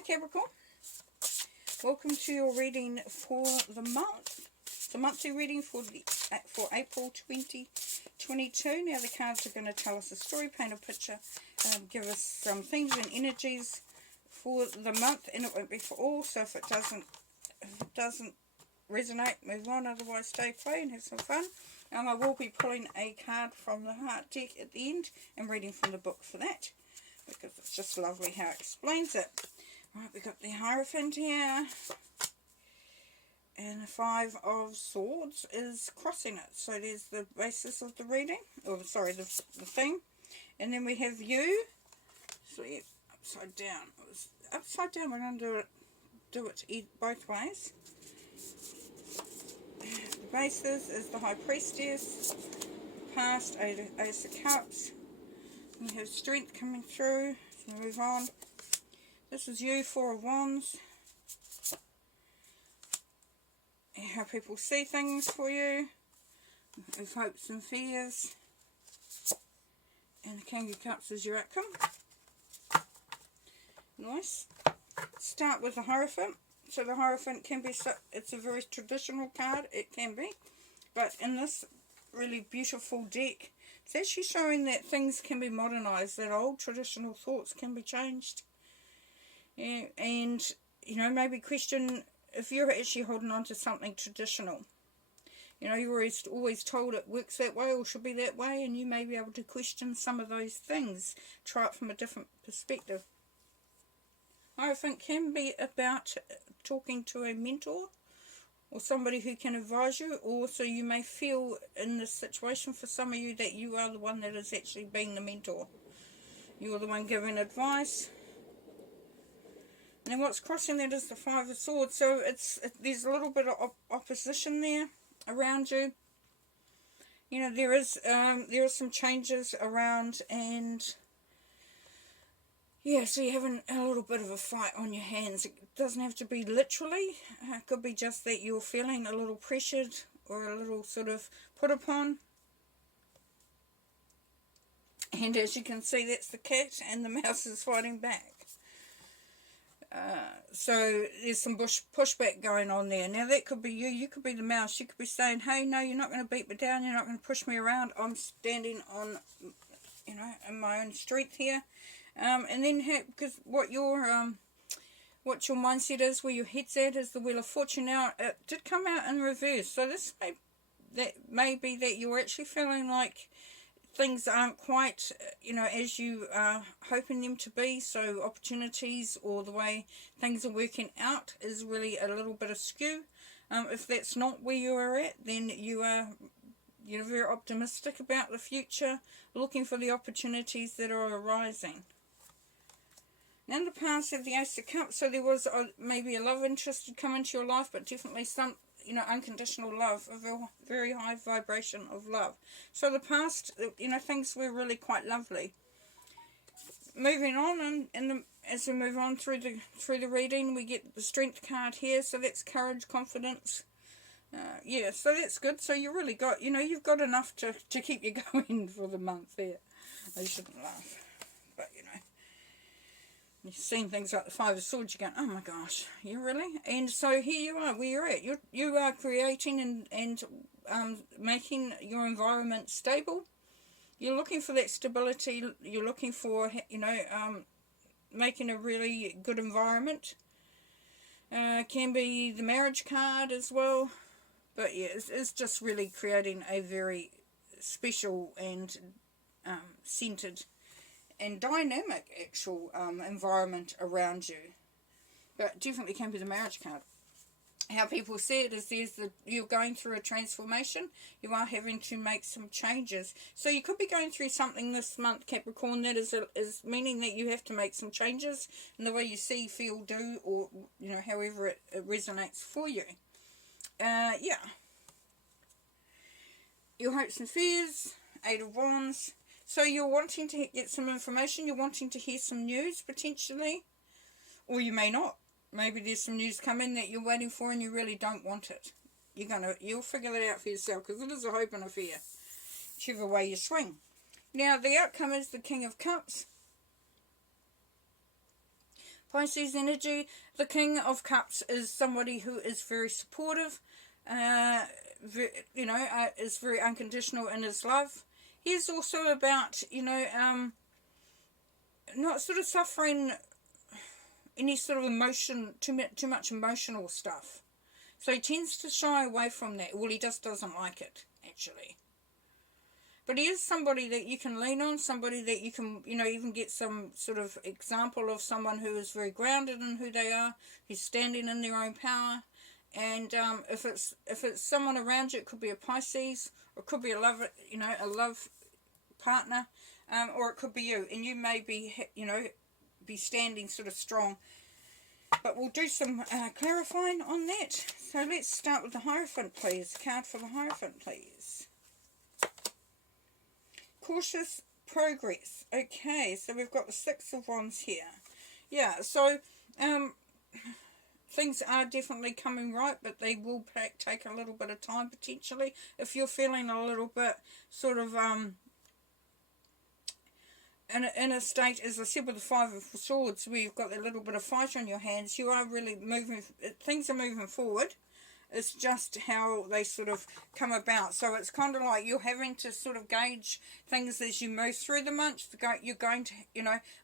Hi Capricorn, welcome to your reading for the month. The monthly reading for April 2022. Now the cards are going to tell us a story, paint a picture, give us some themes and energies for the month, and it won't be for all. So if it doesn't resonate, move on. Otherwise, stay, play, and have some fun. I will be pulling a card from the heart deck at the end and reading from the book for that, because it's just lovely how it explains it. Right, we've got the Hierophant here, and the Five of Swords is crossing it. So there's the basis of the reading, or sorry, the theme. And then we have you. So yeah, upside down. It was upside down. We're going to do it both ways. The basis is the High Priestess. Past, Ace of Cups. We have Strength coming through. So move on. This is you, Four of Wands. How people see things for you. With hopes and fears. And the King of Cups is your outcome. Nice. Start with the Hierophant. So the Hierophant can be, it's a very traditional card, it can be. But in this really beautiful deck, it's actually showing that things can be modernized, that old traditional thoughts can be changed. Yeah, and, you know, maybe question if you're actually holding on to something traditional. You know, you're always told it works that way or should be that way, and you may be able to question some of those things. Try it from a different perspective. Hierophant can be about talking to a mentor or somebody who can advise you. Also, you may feel in this situation for some of you that you are the one that is actually being the mentor. You are the one giving advice. And then what's crossing that is the Five of Swords. So there's a little bit of opposition there around you. You know, there are some changes around, and yeah, so you're having a little bit of a fight on your hands. It doesn't have to be literally. It could be just that you're feeling a little pressured or a little sort of put upon. And as you can see, that's the cat, and the mouse is fighting back. So there's some pushback going on there. Now that could be you. You could be the mouse. You could be saying, hey, no, you're not going to beat me down. You're not going to push me around. I'm standing on, you know, in my own strength here. And then because what your mindset is, where your head's at, is the Wheel of Fortune. Now it did come out in reverse. So this may be that you're actually feeling like things aren't quite, you know, as you are hoping them to be. So opportunities or the way things are working out is really a little bit askew. If that's not where you are at, then you're very optimistic about the future, looking for the opportunities that are arising. Now in the past, have the Ace of Cups. So there was maybe a love interest to come into your life, but definitely some, you know, unconditional love, a very high vibration of love. So the past, you know, things were really quite lovely. Moving on, and as we move on through the reading, we get the Strength card here. So that's courage, confidence. Yeah, so that's good. So you really got, you know, you've got enough to keep you going for the month there. I shouldn't laugh, but you know. You've seen things like the Five of Swords, you're going, oh my gosh, you really? And so here you are, where you're at. You are creating and making your environment stable. You're looking for that stability. You're looking for, you know, making a really good environment. Can be the marriage card as well. But yeah, it's just really creating a very special and centered and dynamic actual environment around you. But definitely can be the marriage card. How people see it is you're going through a transformation. You are having to make some changes. So you could be going through something this month, Capricorn, that is meaning that you have to make some changes in the way you see, feel, do, or, you know, however it resonates for you. Yeah. Your hopes and fears, Eight of Wands. So you're wanting to get some information, you're wanting to hear some news potentially, or you may not. Maybe there's some news coming that you're waiting for and you really don't want it. You'll figure that out for yourself, because it is a hope and a fear, whichever way you swing. Now the outcome is the King of Cups. Pisces energy, the King of Cups is somebody who is very supportive, is very unconditional in his love. He's also about, not sort of suffering any sort of emotion, too much emotional stuff. So he tends to shy away from that. Well, he just doesn't like it, actually. But he is somebody that you can lean on, somebody that you can, even get some sort of example of someone who is very grounded in who they are, who's standing in their own power. And if it's someone around you, it could be a Pisces, or it could be a love partner, or it could be you, and you may be, be standing sort of strong. But we'll do some clarifying on that. So let's start with the Hierophant, please. Card for the Hierophant, please. Cautious progress. Okay, so we've got the Six of Wands here. Yeah, so things are definitely coming right, but they will take a little bit of time potentially. If you're feeling a little bit sort of in a state, as I said, with the Five of Swords, where you've got that little bit of fight on your hands, you are really moving, things are moving forward. It's just how they sort of come about. So it's kind of like you're having to sort of gauge things as you move through the month. You're going to,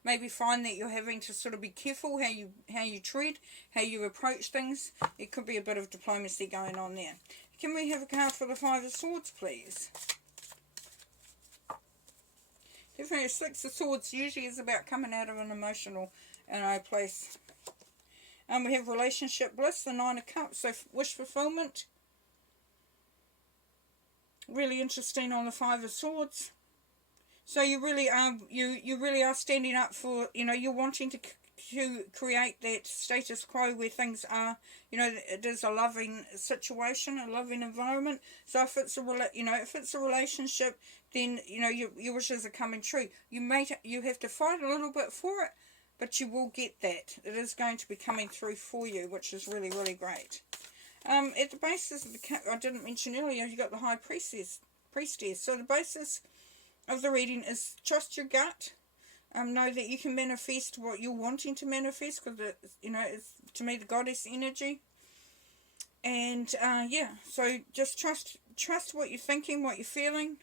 maybe find that you're having to sort of be careful how you tread, how you approach things. It could be a bit of diplomacy going on there. Can we have a card for the Five of Swords, please? Definitely a Six of Swords usually is about coming out of an emotional place. We have relationship bliss, the Nine of Cups, so wish fulfillment. Really interesting on the Five of Swords. So you really are, you really are standing up for, you're wanting to create that status quo where things are, it is a loving situation, a loving environment. So if it's a relationship, then your wishes are coming true. You have to fight a little bit for it, but you will get that. It is going to be coming through for you, which is really, really great. At the basis of the, I didn't mention earlier, you got the High Priestess. So the basis of the reading is trust your gut. Know that you can manifest what you're wanting to manifest, because it's, to me, the goddess energy. And yeah, so just trust what you're thinking, what you're feeling.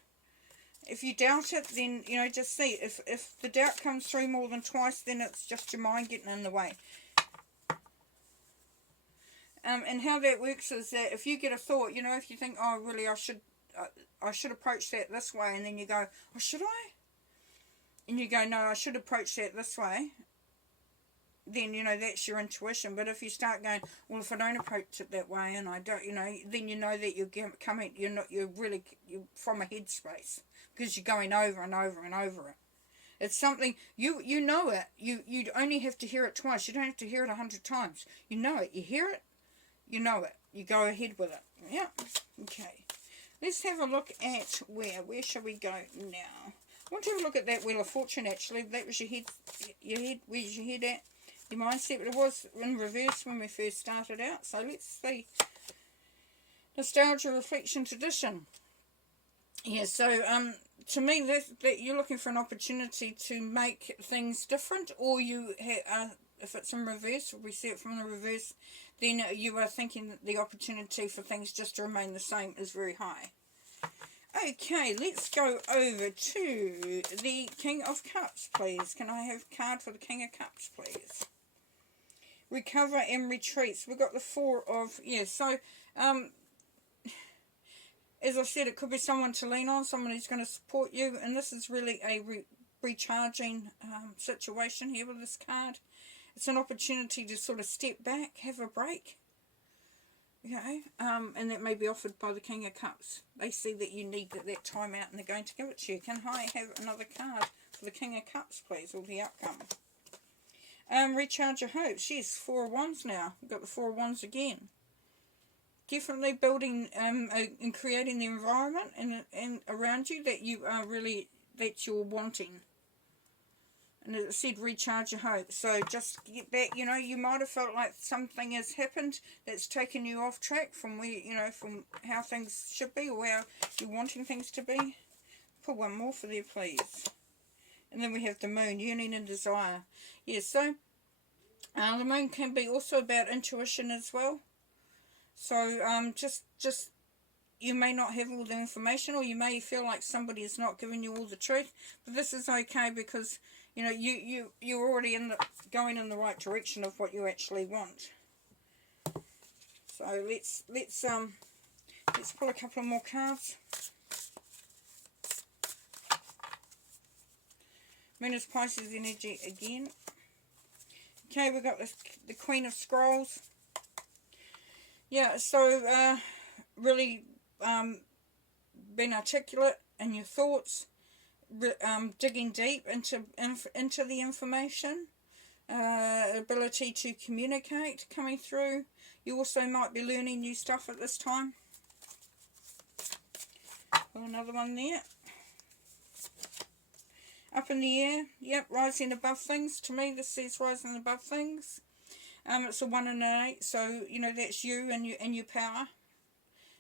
If you doubt it, then, just see. If the doubt comes through more than twice, then it's just your mind getting in the way. And how that works is that if you get a thought, if you think, oh, really, I should approach that this way, and then you go, oh, should I? And you go, no, I should approach that this way, then, that's your intuition. But if you start going, well, if I don't approach it that way, and I don't, then you know that you're from a headspace, because you're going over and over and over it. It's something, you know it. You only have to hear it twice. You don't have to hear it 100 times. You know it. You hear it. You know it. You go ahead with it. Yeah. Okay. Let's have a look at where shall we go now? I want to have a look at that Wheel of Fortune, actually. That was your head, where's your head at? Your mindset, but it was in reverse when we first started out. So let's see. Nostalgia, reflection, tradition. Yeah, so to me, that you're looking for an opportunity to make things different, or you if it's in reverse, we see it from the reverse, then you are thinking that the opportunity for things just to remain the same is very high. Okay, let's go over to the King of Cups, please. Can I have a card for the King of Cups, please? Recover and retreats. We've got the Four of, so, as I said, it could be someone to lean on, someone who's going to support you, and this is really a recharging situation here with this card. It's an opportunity to sort of step back, have a break. Okay, and that may be offered by the King of Cups. They see that you need that time out, and they're going to give it to you. Can I have another card for the King of Cups, please, or the outcome? Recharge your hopes. Yes, Four of Wands now. We've got the Four of Wands again. Definitely building and creating the environment and around you that you are really, that you're wanting. And it said recharge your hope. So just get back, you might have felt like something has happened that's taken you off track from where, from how things should be or how you're wanting things to be. Put one more for there, please. And then we have the Moon, yearning and desire. Yeah, so The moon can be also about intuition as well. So just you may not have all the information, or you may feel like somebody is not giving you all the truth, but this is okay, because you know you're already going in the right direction of what you actually want. So let's pull a couple of more cards. Moon is Pisces energy again. Okay, we've got the Queen of Scrolls. Yeah, so really being articulate in your thoughts, digging deep into the information, ability to communicate coming through. You also might be learning new stuff at this time. Well, another one there. Up in the air, yep, rising above things. To me, this says rising above things. It's a 1 and an 8, so you know that's you and your power.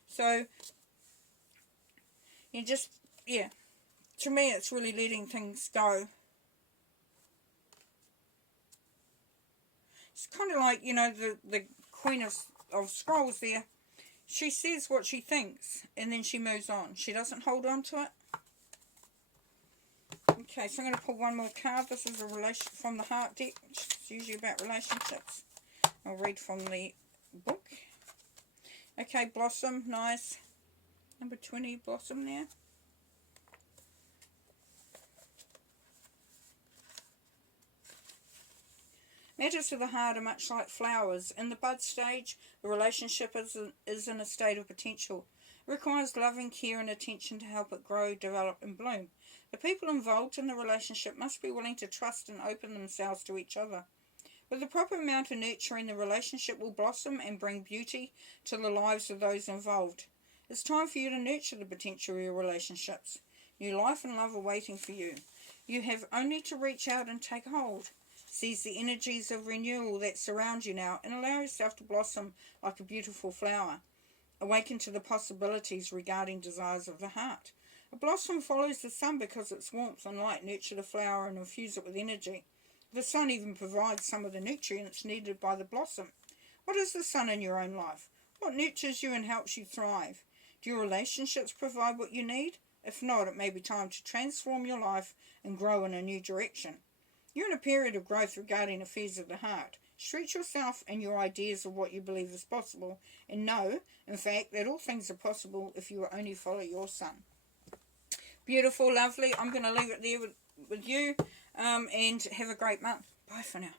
So you just, yeah, to me it's really letting things go. It's kind of like, you know, the Queen of Scrolls there. She says what she thinks and then she moves on. She doesn't hold on to it. Okay, so I'm going to pull one more card. This is a relation from the Heart deck, which is usually about relationships. I'll read from the book. Okay, Blossom, nice. Number 20, Blossom there. Matters of the heart are much like flowers. In the bud stage, the relationship is in a state of potential. It requires loving care and attention to help it grow, develop and bloom. The people involved in the relationship must be willing to trust and open themselves to each other. With the proper amount of nurturing, the relationship will blossom and bring beauty to the lives of those involved. It's time for you to nurture the potential of your relationships. New life and love are waiting for you. You have only to reach out and take hold. Seize the energies of renewal that surround you now and allow yourself to blossom like a beautiful flower. Awaken to the possibilities regarding desires of the heart. A blossom follows the sun because its warmth and light nurture the flower and infuse it with energy. The sun even provides some of the nutrients needed by the blossom. What is the sun in your own life? What nurtures you and helps you thrive? Do your relationships provide what you need? If not, it may be time to transform your life and grow in a new direction. You're in a period of growth regarding affairs of the heart. Stretch yourself and your ideas of what you believe is possible, and know, in fact, that all things are possible if you will only follow your sun. Beautiful, lovely. I'm going to leave it there with you, and have a great month. Bye for now.